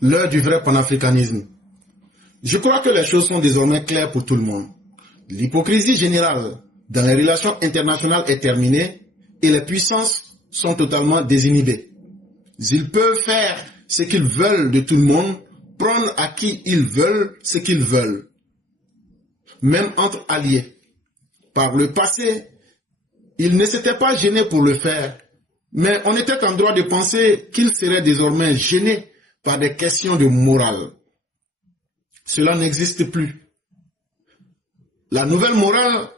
l'heure du vrai panafricanisme. Je crois que les choses sont désormais claires pour tout le monde. L'hypocrisie générale dans les relations internationales est terminée et les puissances sont totalement désinhibées. Ils peuvent faire ce qu'ils veulent de tout le monde, prendre à qui ils veulent ce qu'ils veulent, même entre alliés. Par le passé, ils ne s'étaient pas gênés pour le faire, mais on était en droit de penser qu'ils seraient désormais gênés par des questions de morale. Cela n'existe plus. La nouvelle morale,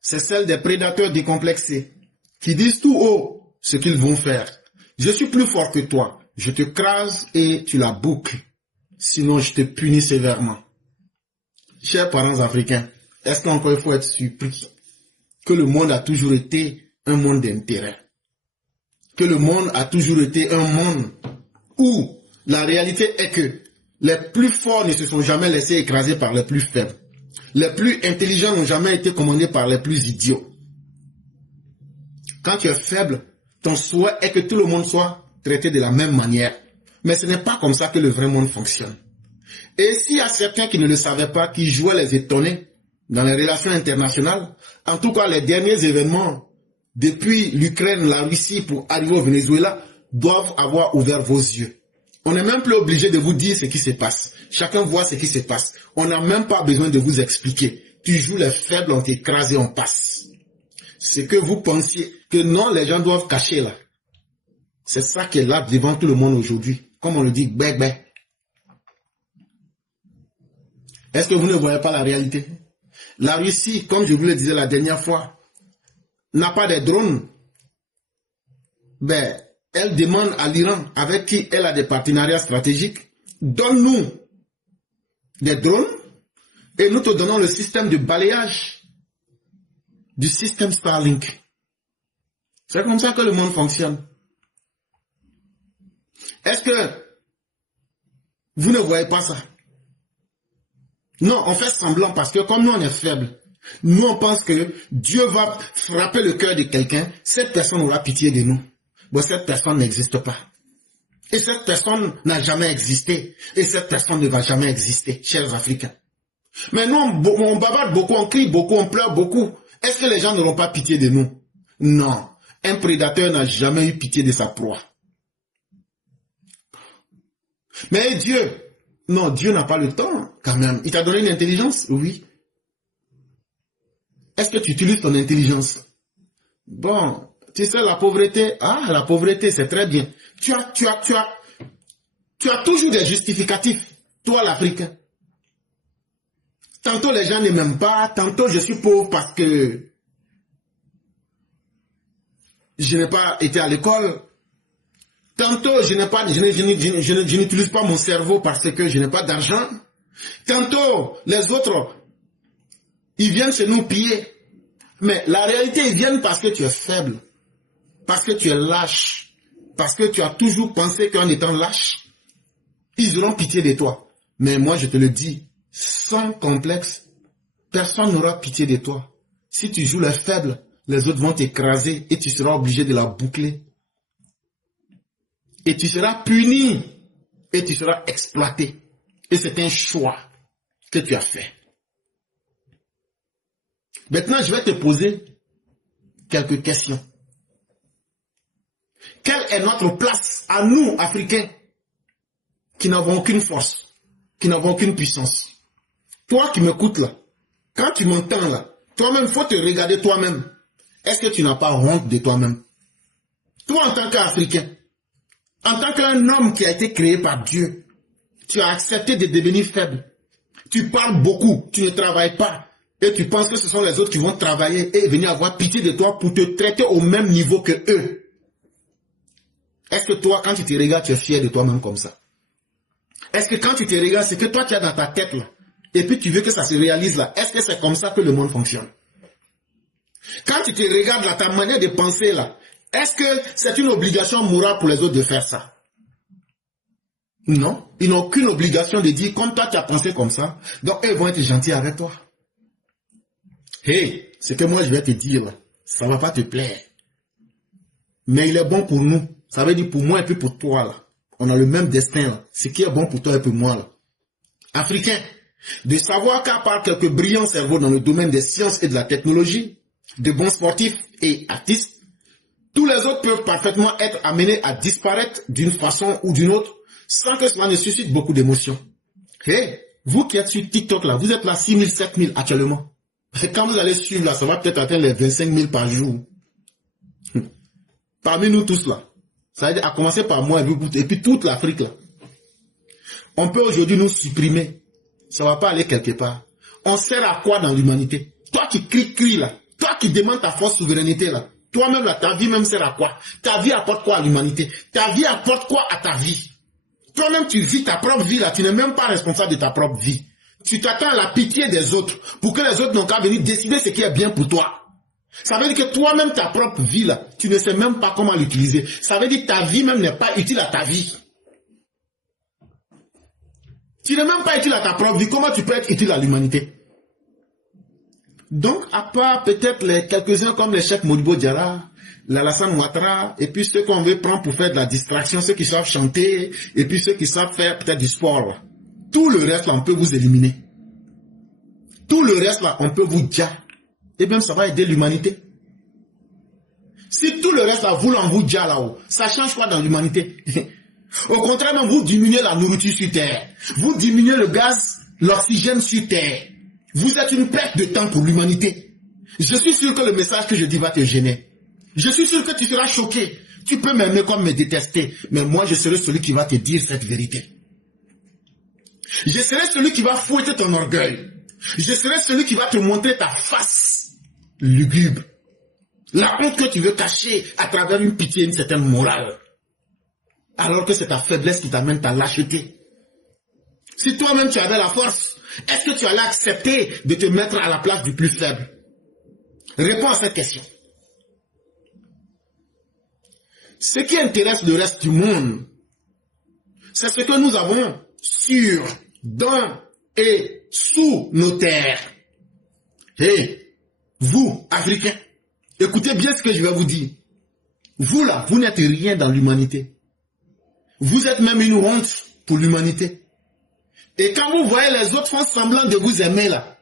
c'est celle des prédateurs décomplexés, qui disent tout haut ce qu'ils vont faire. Je suis plus fort que toi, je te crase et tu la boucles, sinon je te punis sévèrement. Chers parents africains, est-ce qu'encore il faut être surpris que le monde a toujours été un monde d'intérêt? Que le monde a toujours été un monde où la réalité est que les plus forts ne se sont jamais laissés écraser par les plus faibles. Les plus intelligents n'ont jamais été commandés par les plus idiots. Quand tu es faible, ton souhait est que tout le monde soit traité de la même manière. Mais ce n'est pas comme ça que le vrai monde fonctionne. Et s'il y a certains qui ne le savaient pas, qui jouaient les étonnés dans les relations internationales, en tout cas les derniers événements, depuis l'Ukraine, la Russie pour arriver au Venezuela, doivent avoir ouvert vos yeux. On n'est même plus obligé de vous dire ce qui se passe. Chacun voit ce qui se passe. On n'a même pas besoin de vous expliquer. Tu joues les faibles, on t'écrase et on passe. Ce que vous pensiez que non, les gens doivent cacher là. C'est ça qui est là devant tout le monde aujourd'hui. Comme on le dit, bébé. Est-ce que vous ne voyez pas la réalité? La Russie, comme je vous le disais la dernière fois, n'a pas de drones. Ben, elle demande à l'Iran, avec qui elle a des partenariats stratégiques, donne-nous des drones et nous te donnons le système de balayage du système Starlink. C'est comme ça que le monde fonctionne. Est-ce que vous ne voyez pas ça? Non, on fait semblant parce que comme nous on est faibles, nous on pense que Dieu va frapper le cœur de quelqu'un, cette personne aura pitié de nous. Bon, cette personne n'existe pas. Et cette personne n'a jamais existé. Et cette personne ne va jamais exister, chers Africains. Mais nous, on bavarde beaucoup, on crie beaucoup, on pleure beaucoup. Est-ce que les gens n'auront pas pitié de nous? Non. Un prédateur n'a jamais eu pitié de sa proie. Mais Dieu, non, Dieu n'a pas le temps, quand même. Il t'a donné une intelligence? Oui. Est-ce que tu utilises ton intelligence? Bon. Tu sais, la pauvreté, la pauvreté, c'est très bien. Tu as toujours des justificatifs, toi l'Africain. Tantôt les gens ne m'aiment pas, tantôt je suis pauvre parce que je n'ai pas été à l'école. Tantôt je n'utilise pas mon cerveau parce que je n'ai pas d'argent. Tantôt les autres, ils viennent chez nous piller. Mais la réalité, ils viennent parce que tu es faible. Parce que tu es lâche, parce que tu as toujours pensé qu'en étant lâche, ils auront pitié de toi. Mais moi, je te le dis, sans complexe, personne n'aura pitié de toi. Si tu joues les faibles, les autres vont t'écraser et tu seras obligé de la boucler. Et tu seras puni et tu seras exploité. Et c'est un choix que tu as fait. Maintenant, je vais te poser quelques questions. Quelle est notre place à nous, Africains, qui n'avons aucune force, qui n'avons aucune puissance? Toi qui m'écoutes là, quand tu m'entends là, toi-même, il faut te regarder toi-même. Est-ce que tu n'as pas honte de toi-même? Toi, en tant qu'Africain, en tant qu'un homme qui a été créé par Dieu, tu as accepté de devenir faible. Tu parles beaucoup, tu ne travailles pas. Et tu penses que ce sont les autres qui vont travailler et venir avoir pitié de toi pour te traiter au même niveau que eux. Est-ce que toi, quand tu te regardes, tu es fier de toi-même comme ça? Est-ce que quand tu te regardes, c'est que toi, tu as dans ta tête là, et puis tu veux que ça se réalise là? Est-ce que c'est comme ça que le monde fonctionne? Quand tu te regardes là, ta manière de penser là, est-ce que c'est une obligation morale pour les autres de faire ça? Non, ils n'ont aucune obligation de dire, comme toi, tu as pensé comme ça, donc eux vont être gentils avec toi. Hey, ce que moi je vais te dire là, ça ne va pas te plaire. Mais il est bon pour nous. Ça veut dire pour moi et puis pour toi là. On a le même destin, là. Ce qui est bon pour toi et pour moi, là. Africains, de savoir qu'à part quelques brillants cerveaux dans le domaine des sciences et de la technologie, de bons sportifs et artistes, tous les autres peuvent parfaitement être amenés à disparaître d'une façon ou d'une autre sans que cela ne suscite beaucoup d'émotions. Hey, vous qui êtes sur TikTok là, vous êtes là 6 000, 7 000 actuellement. Et quand vous allez suivre là, ça va peut-être atteindre les 25 000 par jour. Parmi nous tous là. Ça veut dire à commencer par moi et puis toute l'Afrique là. On peut aujourd'hui nous supprimer. Ça ne va pas aller quelque part. On sert à quoi dans l'humanité? Toi qui crie là. Toi qui demandes ta force souveraineté là. Toi-même là, ta vie même sert à quoi? Ta vie apporte quoi à l'humanité? Ta vie apporte quoi à ta vie? Toi-même tu vis ta propre vie là. Tu n'es même pas responsable de ta propre vie. Tu t'attends à la pitié des autres pour que les autres n'ont qu'à venir décider ce qui est bien pour toi. Ça veut dire que toi-même ta propre vie là, tu ne sais même pas comment l'utiliser. Ça veut dire que ta vie même n'est pas utile à ta vie. Tu n'es même pas utile à ta propre vie. Comment tu peux être utile à l'humanité? Donc, à part peut-être les quelques-uns comme les Cheikh Modibo Diarra, l'Alassane Ouattara, et puis ceux qu'on veut prendre pour faire de la distraction, ceux qui savent chanter, et puis ceux qui savent faire peut-être du sport. Là. Tout le reste là, on peut vous éliminer. Tout le reste là, on peut vous dire. Et même ça va aider l'humanité. Si tout le reste là, vous l'en vous dire là-haut, ça change quoi dans l'humanité? Au contraire, même vous diminuez la nourriture sur Terre. Vous diminuez le gaz, l'oxygène sur Terre. Vous êtes une perte de temps pour l'humanité. Je suis sûr que le message que je dis va te gêner. Je suis sûr que tu seras choqué. Tu peux m'aimer comme me détester. Mais moi, je serai celui qui va te dire cette vérité. Je serai celui qui va fouetter ton orgueil. Je serai celui qui va te montrer ta face lugubre. La honte que tu veux cacher à travers une pitié, une certaine morale. Alors que c'est ta faiblesse qui t'amène ta lâcheté. Si toi-même tu avais la force, est-ce que tu allais accepter de te mettre à la place du plus faible? Réponds à cette question. Ce qui intéresse le reste du monde, c'est ce que nous avons sur, dans et sous nos terres. Hey, vous, Africains, écoutez bien ce que je vais vous dire. Vous là, vous n'êtes rien dans l'humanité. Vous êtes même une honte pour l'humanité. Et quand vous voyez les autres font semblant de vous aimer là,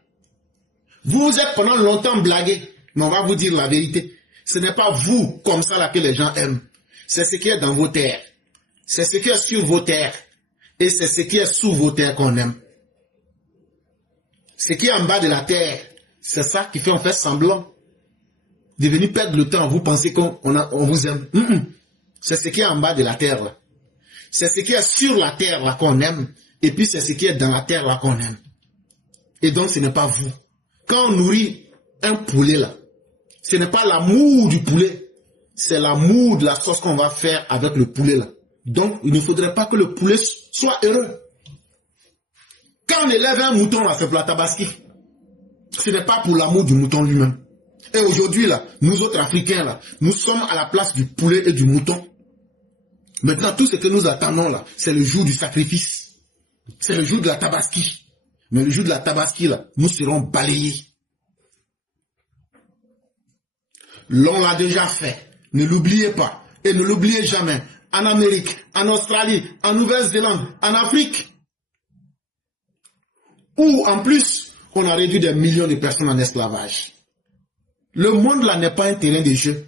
vous vous êtes pendant longtemps blagué. Mais on va vous dire la vérité. Ce n'est pas vous comme ça là que les gens aiment. C'est ce qui est dans vos terres. C'est ce qui est sur vos terres. Et c'est ce qui est sous vos terres qu'on aime. Ce qui est en bas de la terre, c'est ça qui fait en fait semblant de venir perdre le temps. Vous pensez qu'on vous aime. C'est ce qui est en bas de la terre là. C'est ce qui est sur la terre là qu'on aime. Et puis c'est ce qui est dans la terre là qu'on aime. Et donc ce n'est pas vous. Quand on nourrit un poulet là, ce n'est pas l'amour du poulet. C'est l'amour de la sauce qu'on va faire avec le poulet là. Donc il ne faudrait pas que le poulet soit heureux. Quand on élève un mouton là, c'est pour la tabaski. Ce n'est pas pour l'amour du mouton lui-même. Et aujourd'hui là, nous autres Africains là, nous sommes à la place du poulet et du mouton. Maintenant, tout ce que nous attendons là, c'est le jour du sacrifice. C'est le jour de la tabaski. Mais le jour de la tabaski là, nous serons balayés. L'on l'a déjà fait. Ne l'oubliez pas. Et ne l'oubliez jamais. En Amérique, en Australie, en Nouvelle-Zélande, en Afrique. Où en plus, on a réduit des millions de personnes en esclavage. Le monde là n'est pas un terrain de jeu.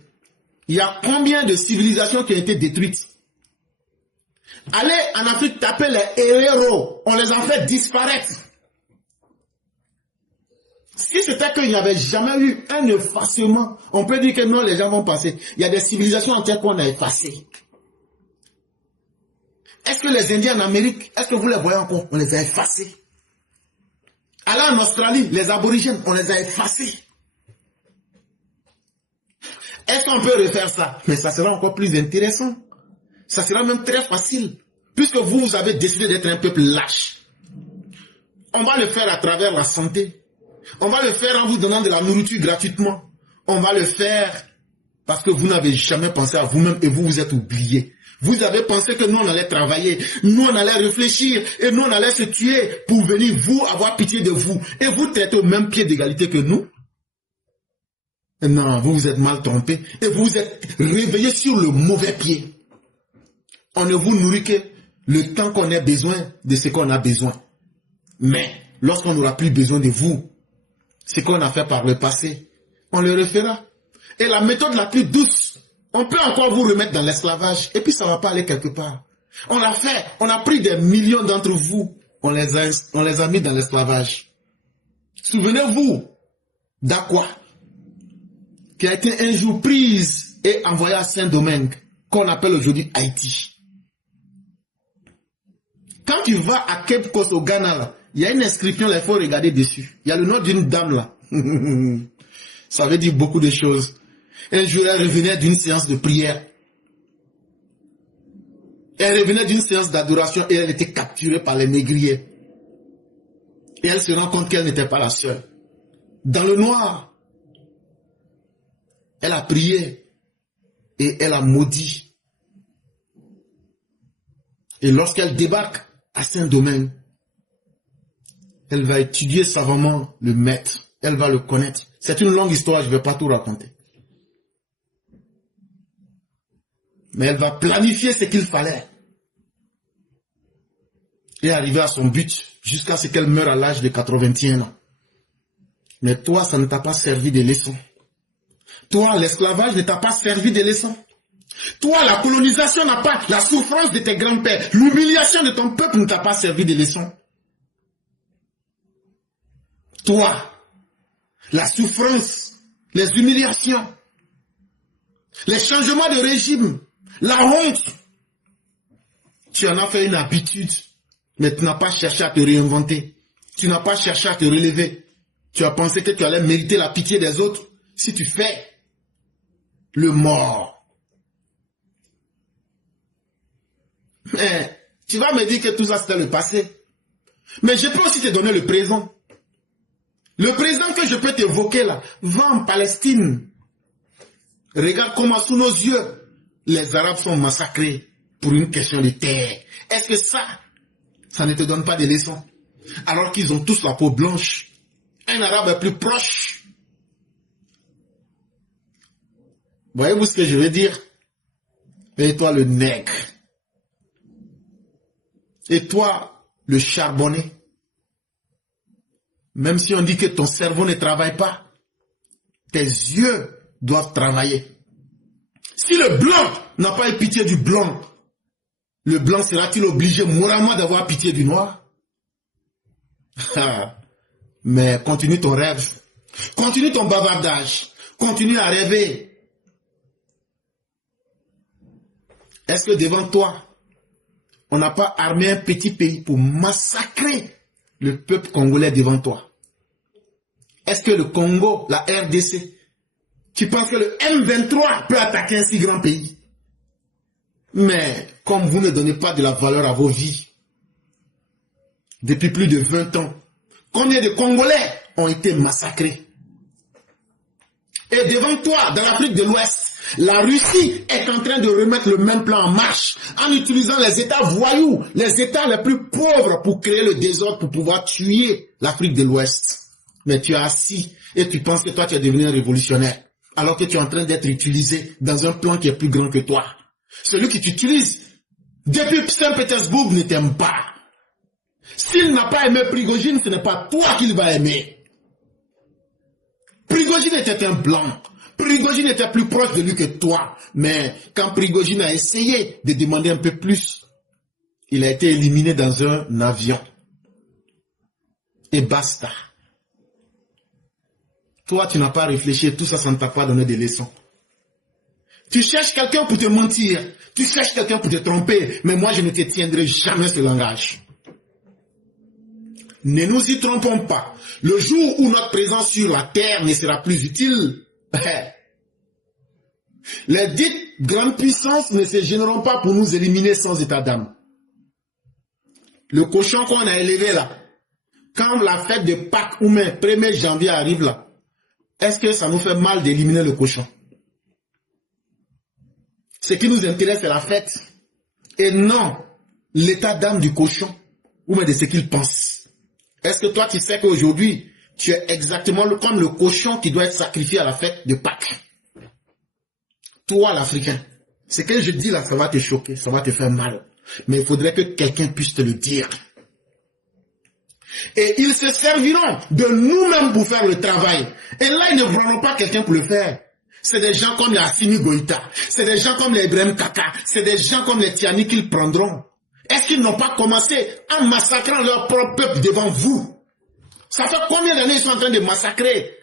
Il y a combien de civilisations qui ont été détruites? Allez en Afrique taper les héros, on les a fait disparaître. Si c'était qu'il n'y avait jamais eu un effacement, on peut dire que non, les gens vont passer. Il y a des civilisations entières qu'on a effacées. Est-ce que les Indiens en Amérique, est-ce que vous les voyez encore? On les a effacés. Allez en Australie, les aborigènes, on les a effacés. Est-ce qu'on peut refaire ça? Mais ça sera encore plus intéressant. Ça sera même très facile. Puisque vous avez décidé d'être un peuple lâche. On va le faire à travers la santé. On va le faire en vous donnant de la nourriture gratuitement. On va le faire parce que vous n'avez jamais pensé à vous-même et vous vous êtes oublié. Vous avez pensé que nous on allait travailler, nous on allait réfléchir et nous on allait se tuer pour venir vous avoir pitié de vous. Et vous traitez au même pied d'égalité que nous. Non, vous vous êtes mal trompé et vous vous êtes réveillé sur le mauvais pied. On ne vous nourrit que le temps qu'on ait besoin de ce qu'on a besoin. Mais lorsqu'on n'aura plus besoin de vous, ce qu'on a fait par le passé, on le refera. Et la méthode la plus douce, on peut encore vous remettre dans l'esclavage et puis ça ne va pas aller quelque part. On l'a fait, on a pris des millions d'entre vous, on les a mis dans l'esclavage. Souvenez-vous d'Aqua, qui a été un jour prise et envoyée à Saint-Domingue, qu'on appelle aujourd'hui Haïti. Quand tu vas à Cape Coast au Ghana, là, il y a une inscription, il faut regarder dessus. Il y a le nom d'une dame là. Ça veut dire beaucoup de choses. Un jour, elle revenait d'une séance de prière. Elle revenait d'une séance d'adoration et elle était capturée par les négriers. Et elle se rend compte qu'elle n'était pas la seule. Dans le noir, elle a prié et elle a maudit. Et lorsqu'elle débarque à Saint-Domingue, elle va étudier savamment le maître. Elle va le connaître. C'est une longue histoire, je ne vais pas tout raconter. Mais elle va planifier ce qu'il fallait. Et arriver à son but jusqu'à ce qu'elle meure à l'âge de 81 ans. Mais toi, ça ne t'a pas servi de leçon. Toi, l'esclavage ne t'a pas servi de leçon. Toi, la colonisation n'a pas, la souffrance de tes grands-pères, l'humiliation de ton peuple ne t'a pas servi de leçon. Toi, la souffrance, les humiliations, les changements de régime, la honte, tu en as fait une habitude, mais tu n'as pas cherché à te réinventer. Tu n'as pas cherché à te relever. Tu as pensé que tu allais mériter la pitié des autres si tu fais le mort. Mais tu vas me dire que tout ça c'était le passé. Mais je peux aussi te donner le présent. Le présent que je peux t'évoquer là, va en Palestine. Regarde comment sous nos yeux, les Arabes sont massacrés pour une question de terre. Est-ce que ça ne te donne pas des leçons? Alors qu'ils ont tous la peau blanche. Un Arabe est plus proche. Voyez-vous ce que je veux dire? Et toi le nègre. Et toi le charbonné. Même si on dit que ton cerveau ne travaille pas, tes yeux doivent travailler. Si le blanc n'a pas eu pitié du blanc, le blanc sera-t-il obligé moralement d'avoir pitié du noir? Mais continue ton rêve, continue ton bavardage, continue à rêver. Est-ce que devant toi, on n'a pas armé un petit pays pour massacrer le peuple congolais devant toi? Est-ce que le Congo, la RDC, tu penses que le M23 peut attaquer un si grand pays? Mais comme vous ne donnez pas de la valeur à vos vies, depuis plus de 20 ans, combien de Congolais ont été massacrés? Et devant toi, dans l'Afrique de l'Ouest, la Russie est en train de remettre le même plan en marche en utilisant les États voyous, les États les plus pauvres pour créer le désordre, pour pouvoir tuer l'Afrique de l'Ouest. Mais tu es assis et tu penses que toi tu es devenu un révolutionnaire alors que tu es en train d'être utilisé dans un plan qui est plus grand que toi. Celui qui t'utilise depuis Saint-Pétersbourg ne t'aime pas. S'il n'a pas aimé Prigojine, ce n'est pas toi qu'il va aimer. Prigojine était un blanc. Prigojine était plus proche de lui que toi. Mais quand Prigojine a essayé de demander un peu plus, il a été éliminé dans un avion. Et basta. Toi, tu n'as pas réfléchi, tout ça, ça ne t'a pas donné des leçons. Tu cherches quelqu'un pour te mentir, tu cherches quelqu'un pour te tromper, mais moi, je ne te tiendrai jamais ce langage. Ne nous y trompons pas. Le jour où notre présence sur la terre ne sera plus utile, les dites grandes puissances ne se gêneront pas pour nous éliminer sans état d'âme. Le cochon qu'on a élevé là, quand la fête de Pâques ou même 1er janvier arrive là, est-ce que ça nous fait mal d'éliminer le cochon? Ce qui nous intéresse, c'est la fête. Et non l'état d'âme du cochon ou même de ce qu'il pense. Est-ce que toi, tu sais qu'aujourd'hui, tu es exactement comme le cochon qui doit être sacrifié à la fête de Pâques? Toi, l'Africain, ce que je dis là, ça va te choquer, ça va te faire mal. Mais il faudrait que quelqu'un puisse te le dire. Et ils se serviront de nous-mêmes pour faire le travail. Et là, ils ne prendront pas quelqu'un pour le faire. C'est des gens comme les Assimi Goïta, c'est des gens comme les Ibrahim Kaka, c'est des gens comme les Tiani qu'ils prendront. Est-ce qu'ils n'ont pas commencé en massacrant leur propre peuple devant vous? Ça fait combien d'années ils sont en train de massacrer?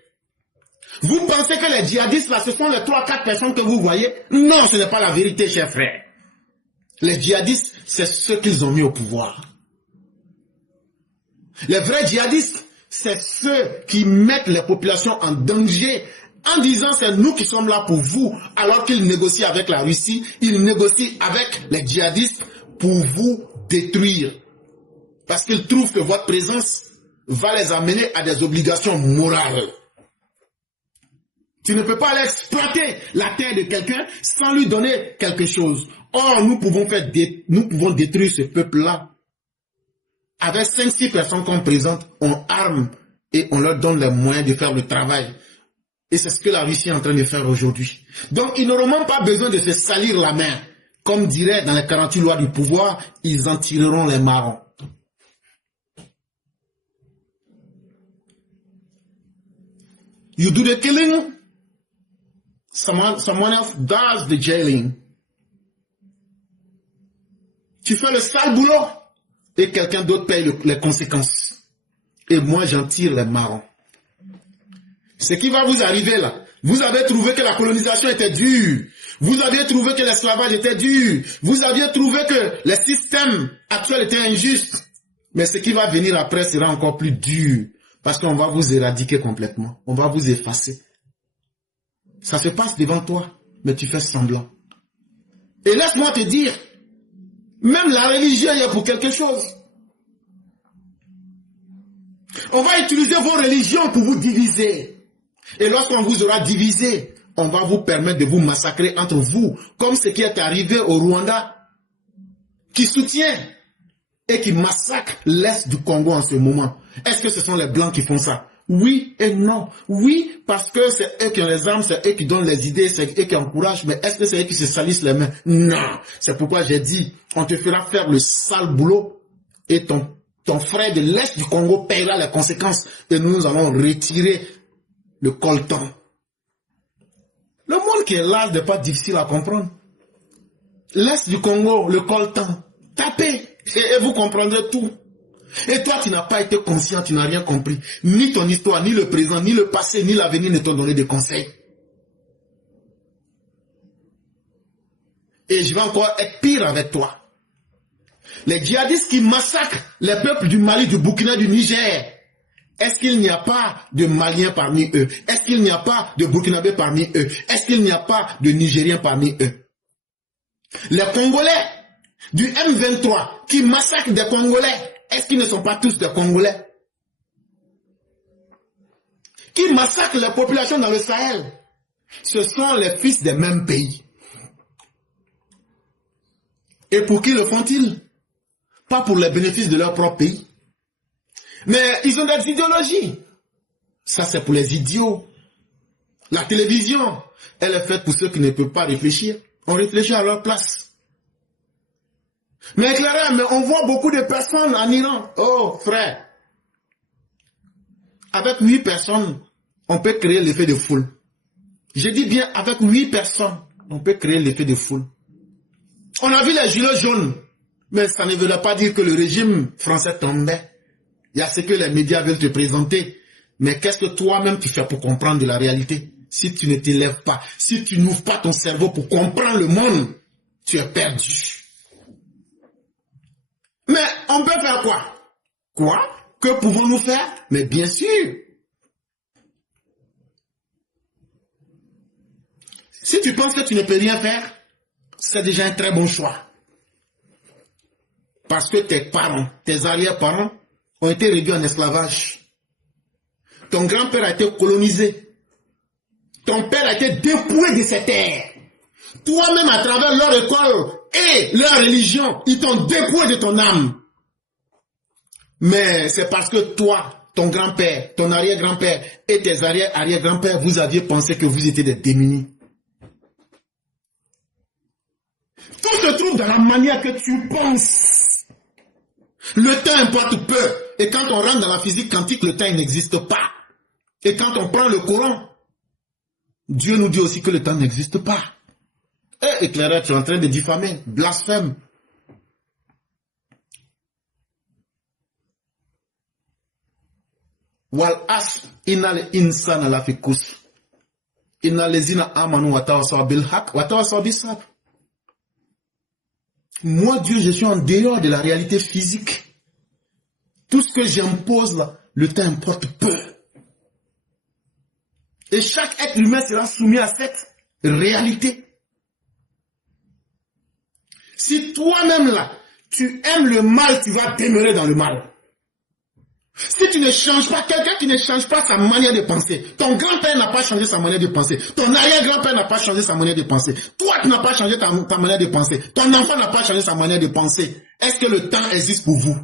Vous pensez que les djihadistes là, ce sont les 3-4 personnes que vous voyez? Non, ce n'est pas la vérité, chers frères. Les djihadistes, c'est ceux qu'ils ont mis au pouvoir. Les vrais djihadistes, c'est ceux qui mettent les populations en danger en disant c'est nous qui sommes là pour vous, alors qu'ils négocient avec la Russie, ils négocient avec les djihadistes pour vous détruire. Parce qu'ils trouvent que votre présence va les amener à des obligations morales. Tu ne peux pas aller exploiter la terre de quelqu'un sans lui donner quelque chose. Or, nous pouvons détruire ce peuple-là. Avec 5-6 personnes qu'on présente, on arme et on leur donne les moyens de faire le travail. Et c'est ce que la Russie est en train de faire aujourd'hui. Donc, ils n'auront même pas besoin de se salir la main. Comme dirait dans les 48 lois du pouvoir, ils en tireront les marrons. You do the killing, someone else does the jailing. Tu fais le sale boulot et quelqu'un d'autre paye les conséquences. Et moi, j'en tire les marrons. Ce qui va vous arriver là, vous avez trouvé que la colonisation était dure. Vous aviez trouvé que l'esclavage était dur. Vous aviez trouvé que le système actuel était injuste. Mais ce qui va venir après sera encore plus dur. Parce qu'on va vous éradiquer complètement. On va vous effacer. Ça se passe devant toi, mais tu fais semblant. Et laisse-moi te dire, même la religion est pour quelque chose. On va utiliser vos religions pour vous diviser. Et lorsqu'on vous aura divisé, on va vous permettre de vous massacrer entre vous, comme ce qui est arrivé au Rwanda, qui soutient et qui massacre l'Est du Congo en ce moment. Est-ce que ce sont les Blancs qui font ça? Oui et non. Oui, parce que c'est eux qui ont les armes, c'est eux qui donnent les idées, c'est eux qui encouragent, mais est-ce que c'est eux qui se salissent les mains? Non. C'est pourquoi j'ai dit, on te fera faire le sale boulot et ton frère de l'Est du Congo paiera les conséquences et nous allons retirer le coltan. Le monde qui est là n'est pas difficile à comprendre. L'Est du Congo, le coltan, tapez et vous comprendrez tout. Et toi, tu n'as pas été conscient, tu n'as rien compris. Ni ton histoire, ni le présent, ni le passé, ni l'avenir ne t'ont donné de conseils. Et je vais encore être pire avec toi. Les djihadistes qui massacrent les peuples du Mali, du Burkina, du Niger, est-ce qu'il n'y a pas de Maliens parmi eux? Est-ce qu'il n'y a pas de Burkinabés parmi eux? Est-ce qu'il n'y a pas de Nigériens parmi eux? Les Congolais du M23 qui massacrent des Congolais, est-ce qu'ils ne sont pas tous des Congolais? Qui massacrent les populations dans le Sahel, ce sont les fils des mêmes pays. Et pour qui le font-ils? Pas pour les bénéfices de leur propre pays. Mais ils ont des idéologies. Ça, c'est pour les idiots. La télévision, elle est faite pour ceux qui ne peuvent pas réfléchir. On réfléchit à leur place. Mais Clara, mais on voit beaucoup de personnes en Iran. Oh, frère. Avec 8 personnes, on peut créer l'effet de foule. Je dis bien, avec 8 personnes, on peut créer l'effet de foule. On a vu les gilets jaunes. Mais ça ne veut pas dire que le régime français tombait. Il y a ce que les médias veulent te présenter. Mais qu'est-ce que toi-même tu fais pour comprendre de la réalité? Si tu ne t'élèves pas, si tu n'ouvres pas ton cerveau pour comprendre le monde, tu es perdu. Mais on peut faire quoi? Quoi? Que pouvons-nous faire? Mais bien sûr. Si tu penses que tu ne peux rien faire, c'est déjà un très bon choix. Parce que tes parents, tes arrière-parents ont été réduits en esclavage. Ton grand-père a été colonisé. Ton père a été dépouillé de ses terres. Toi-même, à travers leur école et leur religion, ils t'ont dépouillé de ton âme. Mais c'est parce que toi, ton grand-père, ton arrière-grand-père et tes arrière-arrière-grand-pères, vous aviez pensé que vous étiez des démunis. Tout se trouve dans la manière que tu penses. Le temps importe peu. Et quand on rentre dans la physique quantique, le temps n'existe pas. Et quand on prend le Coran, Dieu nous dit aussi que le temps n'existe pas. Et éclaireur, tu es en train de diffamer, blasphème. Wal asr innal insana lafi khusr. Innal ladzina amanu wa tawassaw bil haqq wa tawassaw bis sabr. Moi, Dieu, je suis en dehors de la réalité physique. Tout ce que j'impose là, le temps importe peu. Et chaque être humain sera soumis à cette réalité. Si toi-même là, tu aimes le mal, tu vas demeurer dans le mal. Si tu ne changes pas, quelqu'un qui ne change pas sa manière de penser, ton grand-père n'a pas changé sa manière de penser, ton arrière-grand-père n'a pas changé sa manière de penser, toi tu n'as pas changé ta manière de penser, ton enfant n'a pas changé sa manière de penser, est-ce que le temps existe pour vous?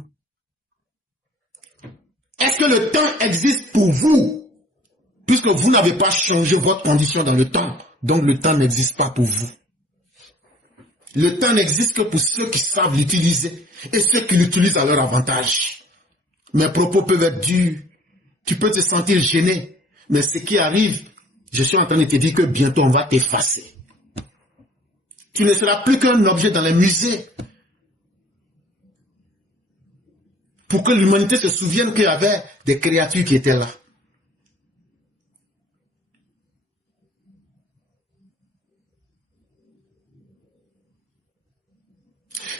Est-ce que le temps existe pour vous? Puisque vous n'avez pas changé votre condition dans le temps, donc le temps n'existe pas pour vous. Le temps n'existe que pour ceux qui savent l'utiliser et ceux qui l'utilisent à leur avantage. Mes propos peuvent être durs, tu peux te sentir gêné, mais ce qui arrive, je suis en train de te dire que bientôt on va t'effacer. Tu ne seras plus qu'un objet dans les musées. Pour que l'humanité se souvienne qu'il y avait des créatures qui étaient là.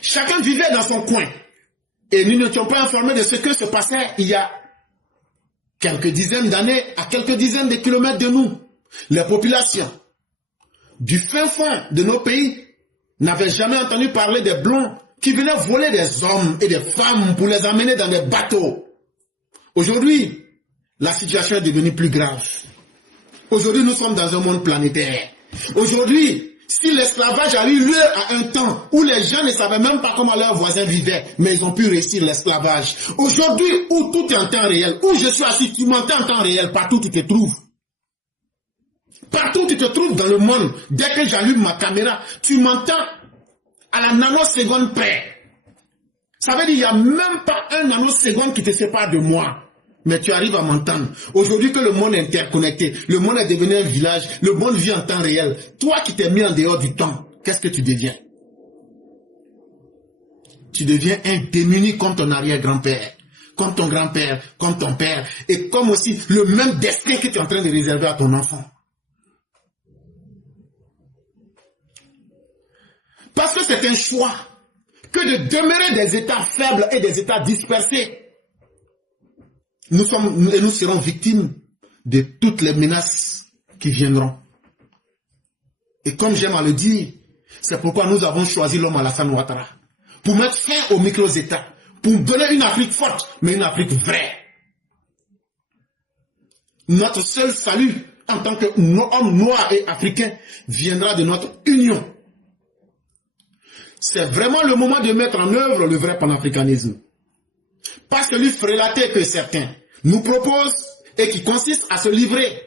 Chacun vivait dans son coin. Et nous n'étions pas informés de ce que se passait il y a quelques dizaines d'années, à quelques dizaines de kilomètres de nous. Les populations du fin fond de nos pays n'avaient jamais entendu parler des Blancs qui venaient voler des hommes et des femmes pour les amener dans des bateaux. Aujourd'hui, la situation est devenue plus grave. Aujourd'hui, nous sommes dans un monde planétaire. Aujourd'hui, si l'esclavage a eu lieu à un temps où les gens ne savaient même pas comment leurs voisins vivaient, mais ils ont pu réussir l'esclavage. Aujourd'hui, où tout est en temps réel, où je suis assis, tu m'entends en temps réel, partout où tu te trouves. Partout où tu te trouves dans le monde, dès que j'allume ma caméra, tu m'entends à la nanoseconde près. Ça veut dire qu'il n'y a même pas un nanoseconde qui te sépare de moi. Mais tu arrives à m'entendre. Aujourd'hui que le monde est interconnecté, le monde est devenu un village, le monde vit en temps réel. Toi qui t'es mis en dehors du temps, qu'est-ce que tu deviens? Tu deviens un démuni comme ton arrière-grand-père, comme ton grand-père, comme ton père, et comme aussi le même destin que tu es en train de réserver à ton enfant. Parce que c'est un choix que de demeurer des états faibles et des états dispersés. Nous serons victimes de toutes les menaces qui viendront. Et comme j'aime à le dire, c'est pourquoi nous avons choisi l'homme Alassane Ouattara. Pour mettre fin aux micro-États. Pour donner une Afrique forte, mais une Afrique vraie. Notre seul salut en tant qu'homme noir et africain viendra de notre union. C'est vraiment le moment de mettre en œuvre le vrai panafricanisme. Parce que lui frélaté que certains nous proposent et qui consiste à se livrer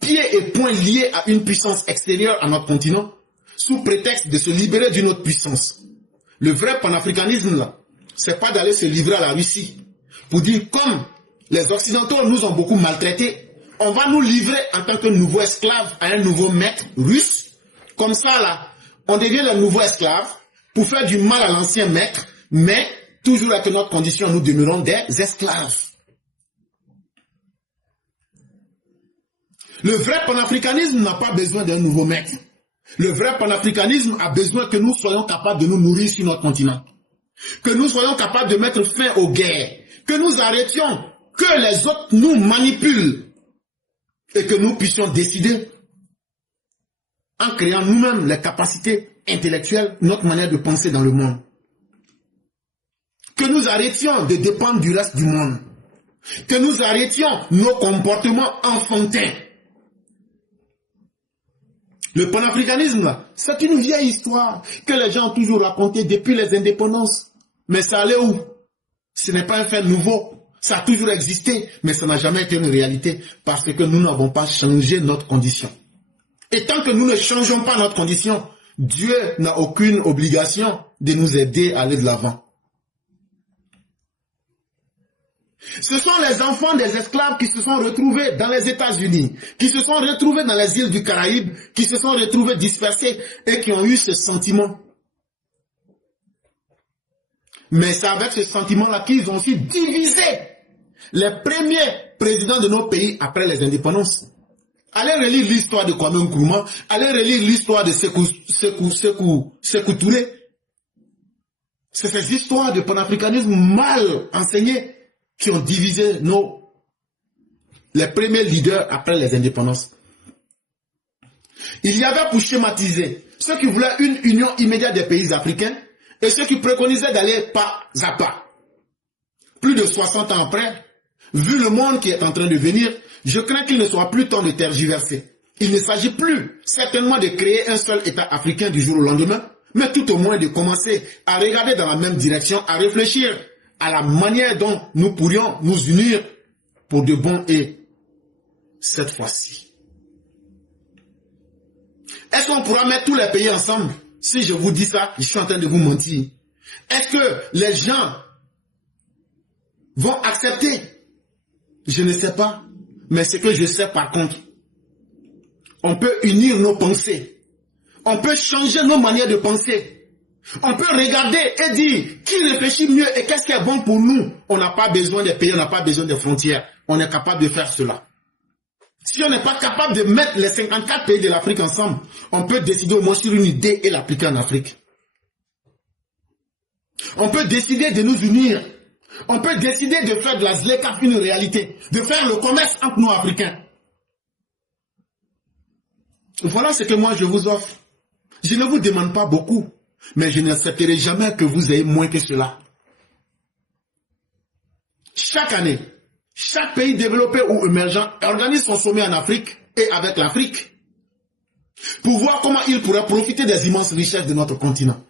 pieds et poings liés à une puissance extérieure à notre continent sous prétexte de se libérer d'une autre puissance. Le vrai panafricanisme là, c'est pas d'aller se livrer à la Russie pour dire comme les Occidentaux nous ont beaucoup maltraités, on va nous livrer en tant que nouveaux esclaves à un nouveau maître russe. Comme ça là, on devient les nouveaux esclaves pour faire du mal à l'ancien maître, mais toujours avec notre condition, nous demeurons des esclaves. Le vrai panafricanisme n'a pas besoin d'un nouveau maître. Le vrai panafricanisme a besoin que nous soyons capables de nous nourrir sur notre continent. Que nous soyons capables de mettre fin aux guerres. Que nous arrêtions que les autres nous manipulent. Et que nous puissions décider, en créant nous-mêmes les capacités intellectuelles, notre manière de penser dans le monde. Que nous arrêtions de dépendre du reste du monde. Que nous arrêtions nos comportements enfantins. Le panafricanisme, c'est une vieille histoire que les gens ont toujours racontée depuis les indépendances. Mais ça allait où? Ce n'est pas un fait nouveau. Ça a toujours existé, mais ça n'a jamais été une réalité parce que nous n'avons pas changé notre condition. Et tant que nous ne changeons pas notre condition, Dieu n'a aucune obligation de nous aider à aller de l'avant. Ce sont les enfants des esclaves qui se sont retrouvés dans les États-Unis, qui se sont retrouvés dans les îles du Caraïbe, qui se sont retrouvés dispersés et qui ont eu ce sentiment. Mais c'est avec ce sentiment-là qu'ils ont aussi divisé les premiers présidents de nos pays après les indépendances. Allez relire l'histoire de Kwame Nkrumah, allez relire l'histoire de Sékou Touré. C'est ces histoires de panafricanisme mal enseignées qui ont divisé les premiers leaders après les indépendances. Il y avait pour schématiser ceux qui voulaient une union immédiate des pays africains et ceux qui préconisaient d'aller pas à pas. Plus de 60 ans après, vu le monde qui est en train de venir, je crains qu'il ne soit plus temps de tergiverser. Il ne s'agit plus certainement de créer un seul État africain du jour au lendemain, mais tout au moins de commencer à regarder dans la même direction, à réfléchir à la manière dont nous pourrions nous unir pour de bon et cette fois-ci. Est-ce qu'on pourra mettre tous les pays ensemble? Si je vous dis ça, je suis en train de vous mentir. Est-ce que les gens vont accepter? Je ne sais pas. Mais ce que je sais par contre, on peut unir nos pensées. On peut changer nos manières de penser. On peut regarder et dire qui réfléchit mieux et qu'est-ce qui est bon pour nous. On n'a pas besoin des pays, on n'a pas besoin des frontières. On est capable de faire cela. Si on n'est pas capable de mettre les 54 pays de l'Afrique ensemble, on peut décider au moins sur une idée et l'appliquer en Afrique. On peut décider de nous unir. On peut décider de faire de la ZLECAf une réalité, de faire le commerce entre nous Africains. Voilà ce que moi je vous offre. Je ne vous demande pas beaucoup, mais je n'accepterai jamais que vous ayez moins que cela. Chaque année, chaque pays développé ou émergent organise son sommet en Afrique et avec l'Afrique pour voir comment il pourrait profiter des immenses richesses de notre continent.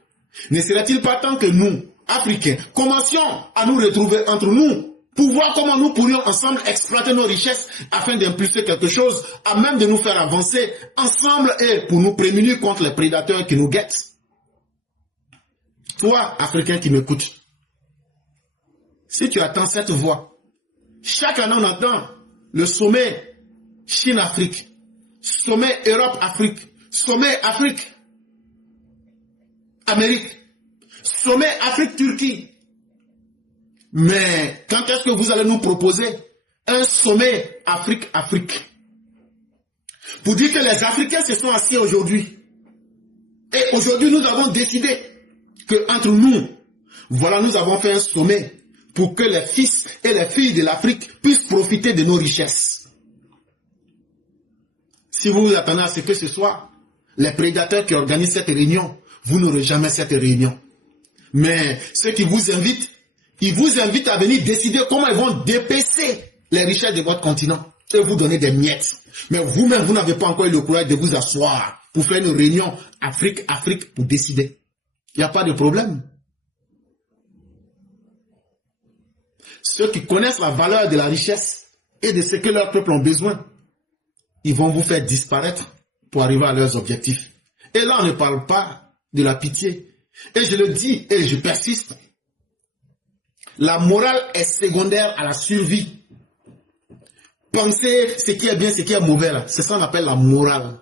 Ne serait-il pas temps que nous, Africains, commencions à nous retrouver entre nous pour voir comment nous pourrions ensemble exploiter nos richesses afin d'impulser quelque chose à même de nous faire avancer ensemble et pour nous prémunir contre les prédateurs qui nous guettent. Toi, Africain qui m'écoutes, si tu attends cette voix, chaque année on entend le sommet Chine-Afrique, sommet Europe-Afrique, sommet Afrique-Amérique, sommet Afrique-Turquie. Mais quand est-ce que vous allez nous proposer un sommet Afrique-Afrique? Pour dire que les Africains se sont assis aujourd'hui. Et aujourd'hui nous avons décidé que entre nous, voilà, nous avons fait un sommet pour que les fils et les filles de l'Afrique puissent profiter de nos richesses. Si vous vous attendez à ce que ce soit les prédateurs qui organisent cette réunion, vous n'aurez jamais cette réunion. Mais ceux qui vous invitent, ils vous invitent à venir décider comment ils vont dépecer les richesses de votre continent et vous donner des miettes. Mais vous-même, vous n'avez pas encore eu le courage de vous asseoir pour faire une réunion Afrique pour décider. Il n'y a pas de problème. Ceux qui connaissent la valeur de la richesse et de ce que leurs peuples ont besoin, ils vont vous faire disparaître pour arriver à leurs objectifs. Et là, on ne parle pas de la pitié. Et je le dis et je persiste. La morale est secondaire à la survie. Penser ce qui est bien, ce qui est mauvais, c'est ça qu'on appelle la morale.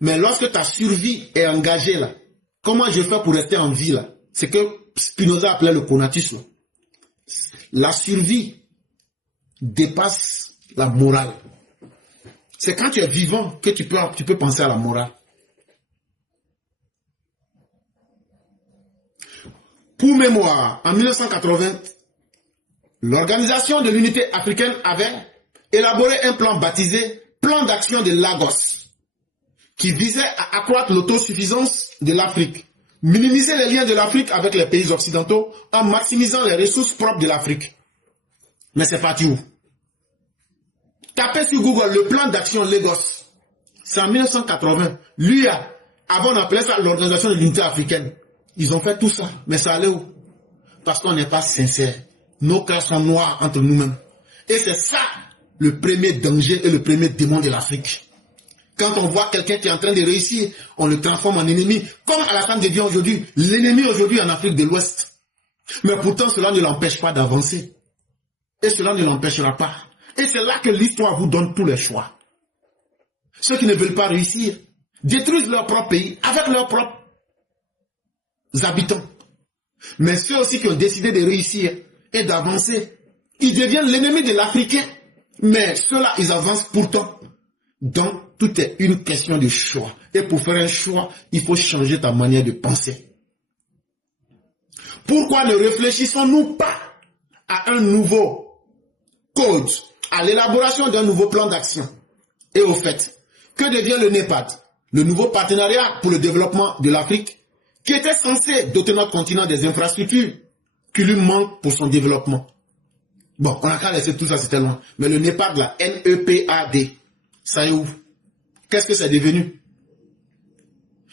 Mais lorsque ta survie est engagée, là, comment je fais pour rester en vie, là? C'est que Spinoza appelait le conatus, là. La survie dépasse la morale. C'est quand tu es vivant que tu peux penser à la morale. Pour mémoire, en 1980, l'Organisation de l'Unité africaine avait élaboré un plan baptisé Plan d'action de Lagos, qui visait à accroître l'autosuffisance de l'Afrique, minimiser les liens de l'Afrique avec les pays occidentaux en maximisant les ressources propres de l'Afrique. Mais c'est parti où? Tapez sur Google le plan d'action Lagos. C'est en 1980. L'UA, avant on appelait ça l'Organisation de l'Unité africaine. Ils ont fait tout ça, mais ça allait où? Parce qu'on n'est pas sincère. Nos cœurs sont noirs entre nous-mêmes. Et c'est ça le premier danger et le premier démon de l'Afrique. Quand on voit quelqu'un qui est en train de réussir, on le transforme en ennemi. Comme Alassane devient aujourd'hui l'ennemi aujourd'hui en Afrique de l'Ouest. Mais pourtant, cela ne l'empêche pas d'avancer. Et cela ne l'empêchera pas. Et c'est là que l'histoire vous donne tous les choix. Ceux qui ne veulent pas réussir détruisent leur propre pays avec leurs propres habitants. Mais ceux aussi qui ont décidé de réussir et d'avancer, ils deviennent l'ennemi de l'Africain. Mais ceux-là, ils avancent pourtant. Donc, tout est une question de choix. Et pour faire un choix, il faut changer ta manière de penser. Pourquoi ne réfléchissons-nous pas à un nouveau code, à l'élaboration d'un nouveau plan d'action? Et au fait, que devient le NEPAD, le nouveau partenariat pour le développement de l'Afrique, qui était censé doter notre continent des infrastructures qui lui manquent pour son développement? Bon, on n'a qu'à laisser tout ça, c'était loin. Mais le NEPAD, la N-E-P-A-D, ça est où? Qu'est-ce que c'est devenu?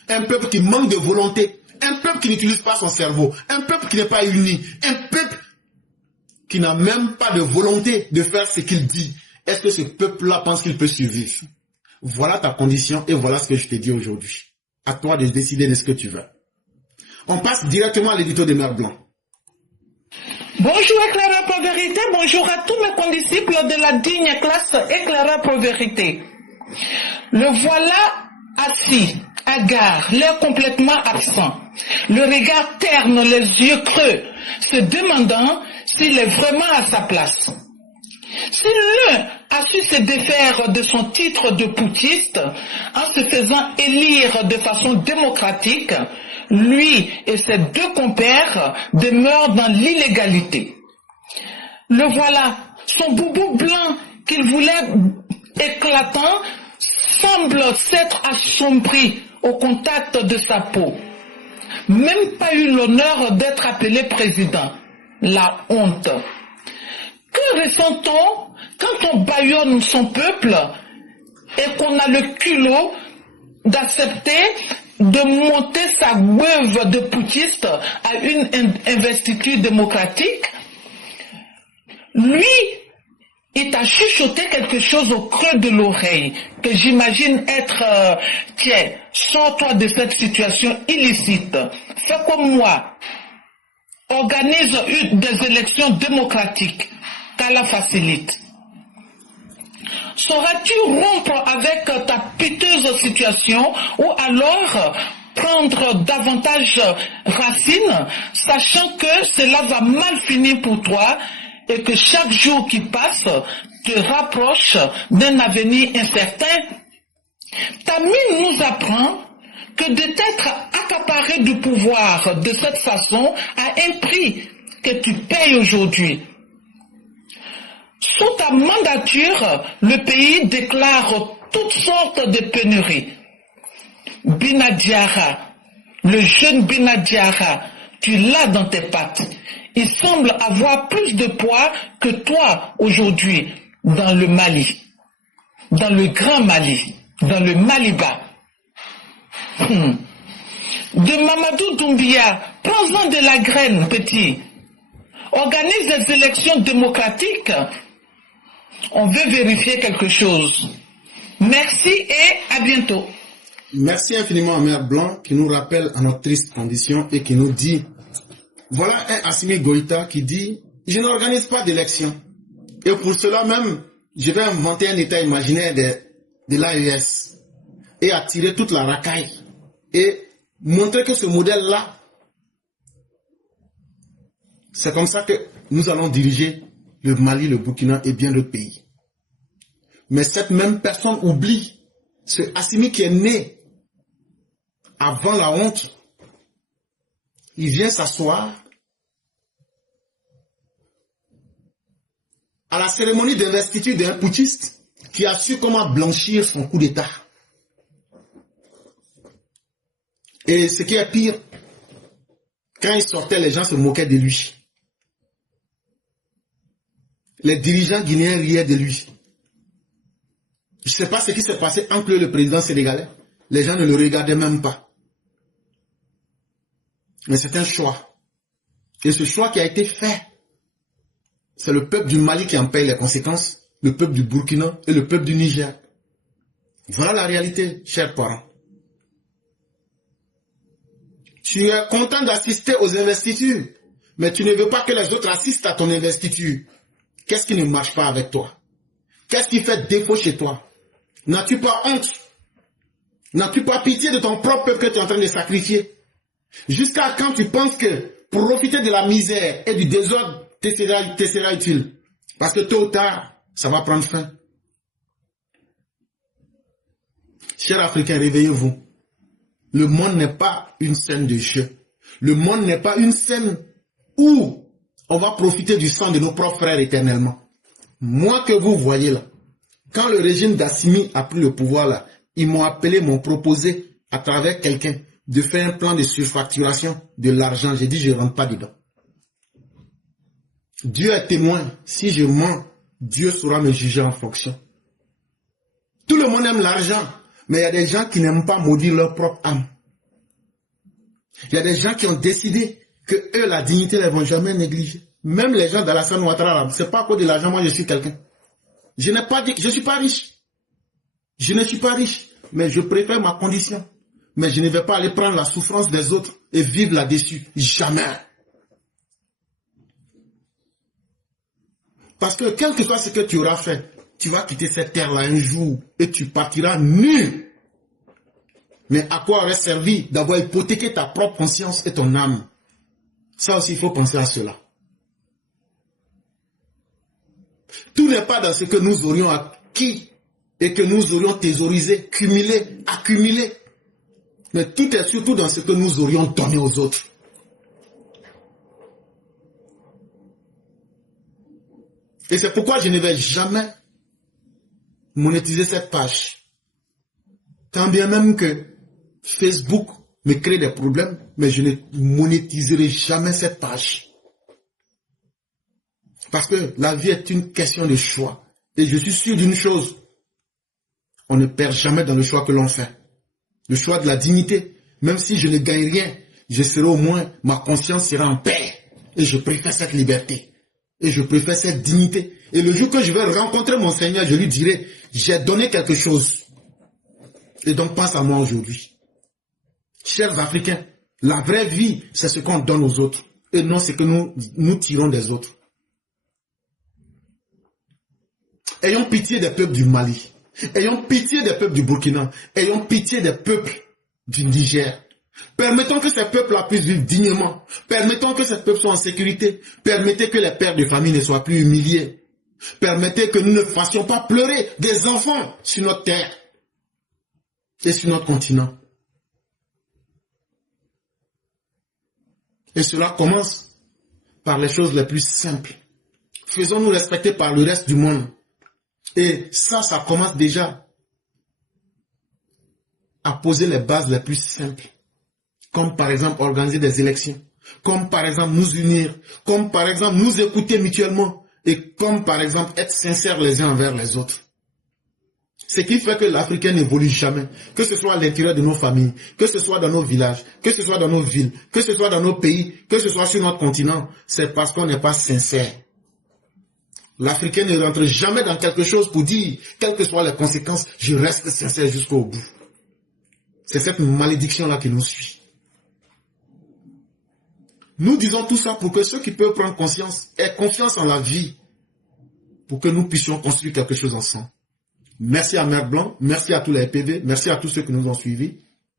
Un peuple qui manque de volonté, un peuple qui n'utilise pas son cerveau, un peuple qui n'est pas uni, un peuple qui n'a même pas de volonté de faire ce qu'il dit. Est-ce que ce peuple-là pense qu'il peut survivre? Voilà ta condition et voilà ce que je te dis aujourd'hui. À toi de décider de ce que tu veux. On passe directement à l'édito de Mère Blanc. Bonjour éclaireur pour vérité, bonjour à tous mes condisciples de la digne classe éclaireur pour vérité. Le voilà assis, hagard, l'air complètement absent, le regard terne, les yeux creux, se demandant s'il est vraiment à sa place. Si l'un a su se défaire de son titre de putschiste en se faisant élire de façon démocratique, lui et ses deux compères demeurent dans l'illégalité. Le voilà, son boubou blanc qu'il voulait éclatant semble s'être assombri au contact de sa peau. Même pas eu l'honneur d'être appelé président. La honte. Que ressent-on quand on bâillonne son peuple et qu'on a le culot d'accepter de monter sa veuve de putschiste à une investiture démocratique? Lui, il t'a chuchoté quelque chose au creux de l'oreille, que j'imagine être tiens, sors-toi de cette situation illicite. Fais comme moi. Organise des élections démocratiques, qu'Allah facilite. Sauras-tu rompre avec ta piteuse situation ou alors prendre davantage racine, sachant que cela va mal finir pour toi et que chaque jour qui passe te rapproche d'un avenir incertain? Ta mine nous apprend que de t'être accaparé du pouvoir de cette façon a un prix que tu payes aujourd'hui. Sous ta mandature, le pays déclare toutes sortes de pénuries. Binadiara, le jeune Binadiara, tu l'as dans tes pattes. Il semble avoir plus de poids que toi aujourd'hui dans le Mali, dans le Grand Mali, dans le Maliba. De Mamadou Doumbia, prends-en de la graine, petit. Organise des élections démocratiques. On veut vérifier quelque chose. Merci et à bientôt. Merci infiniment à Mère Blanc qui nous rappelle à notre triste condition et qui nous dit, voilà un Assimi Goïta qui dit, je n'organise pas d'élection. Et pour cela même, je vais inventer un état imaginaire de l'AES et attirer toute la racaille et montrer que ce modèle-là, c'est comme ça que nous allons diriger le Mali, le Burkina et bien d'autres pays. Mais cette même personne oublie ce Assimi qui est né avant la honte. Il vient s'asseoir à la cérémonie d'investiture d'un putschiste qui a su comment blanchir son coup d'État. Et ce qui est pire, quand il sortait, les gens se moquaient de lui. Les dirigeants guinéens riaient de lui. Je ne sais pas ce qui s'est passé entre le président sénégalais. Les gens ne le regardaient même pas. Mais c'est un choix. Et ce choix qui a été fait, c'est le peuple du Mali qui en paye les conséquences, le peuple du Burkina et le peuple du Niger. Voilà la réalité, chers parents. Tu es content d'assister aux investitures, mais tu ne veux pas que les autres assistent à ton investiture. Qu'est-ce qui ne marche pas avec toi? Qu'est-ce qui fait défaut chez toi? N'as-tu pas honte? N'as-tu pas pitié de ton propre peuple que tu es en train de sacrifier? Jusqu'à quand tu penses que profiter de la misère et du désordre te sera utile? Parce que tôt ou tard, ça va prendre fin. Chers Africains, réveillez-vous. Le monde n'est pas une scène de jeu. Le monde n'est pas une scène où on va profiter du sang de nos propres frères éternellement. Moi que vous voyez là, quand le régime d'Assimi a pris le pouvoir là, ils m'ont appelé, m'ont proposé à travers quelqu'un de faire un plan de surfacturation de l'argent. J'ai dit, je ne rentre pas dedans. Dieu est témoin. Si je mens, Dieu saura me juger en fonction. Tout le monde aime l'argent, mais il y a des gens qui n'aiment pas maudire leur propre âme. Il y a des gens qui ont décidé que eux, la dignité, ils ne vont jamais négliger. Même les gens d'Alassane Ouattara, ce n'est pas à cause de l'argent, moi je suis quelqu'un. Je n'ai pas dit, je ne suis pas riche. Je ne suis pas riche, mais je préfère ma condition. Mais je ne vais pas aller prendre la souffrance des autres et vivre là-dessus. Jamais. Parce que quel que soit ce que tu auras fait, tu vas quitter cette terre-là un jour et tu partiras nu. Mais à quoi aurait servi d'avoir hypothéqué ta propre conscience et ton âme? Ça aussi, il faut penser à cela. Tout n'est pas dans ce que nous aurions acquis et que nous aurions thésaurisé, cumulé, accumulé. Mais tout est surtout dans ce que nous aurions donné aux autres. Et c'est pourquoi je ne vais jamais monétiser cette page. Tant bien même que Facebook me crée des problèmes, mais je ne monétiserai jamais cette page. Parce que la vie est une question de choix. Et je suis sûr d'une chose. On ne perd jamais dans le choix que l'on fait. Le choix de la dignité. Même si je ne gagne rien, je serai au moins, ma conscience sera en paix. Et je préfère cette liberté. Et je préfère cette dignité. Et le jour que je vais rencontrer mon Seigneur, je lui dirai, j'ai donné quelque chose. Et donc pense à moi aujourd'hui. Chers Africains, la vraie vie, c'est ce qu'on donne aux autres. Et non ce que nous tirons des autres. Ayons pitié des peuples du Mali. Ayons pitié des peuples du Burkina. Ayons pitié des peuples du Niger. Permettons que ces peuples-là puissent vivre dignement. Permettons que ces peuples soient en sécurité. Permettez que les pères de famille ne soient plus humiliés. Permettez que nous ne fassions pas pleurer des enfants sur notre terre et sur notre continent. Et cela commence par les choses les plus simples. Faisons-nous respecter par le reste du monde. Et ça commence déjà à poser les bases les plus simples. Comme par exemple organiser des élections. Comme par exemple nous unir. Comme par exemple nous écouter mutuellement. Et comme par exemple être sincères les uns envers les autres. Ce qui fait que l'Africain n'évolue jamais. Que ce soit à l'intérieur de nos familles. Que ce soit dans nos villages. Que ce soit dans nos villes. Que ce soit dans nos pays. Que ce soit sur notre continent. C'est parce qu'on n'est pas sincère. L'Africain ne rentre jamais dans quelque chose pour dire, quelles que soient les conséquences, je reste sincère jusqu'au bout. C'est cette malédiction-là qui nous suit. Nous disons tout ça pour que ceux qui peuvent prendre conscience aient confiance en la vie, pour que nous puissions construire quelque chose ensemble. Merci à Mère Blanc, merci à tous les PV, merci à tous ceux qui nous ont suivis.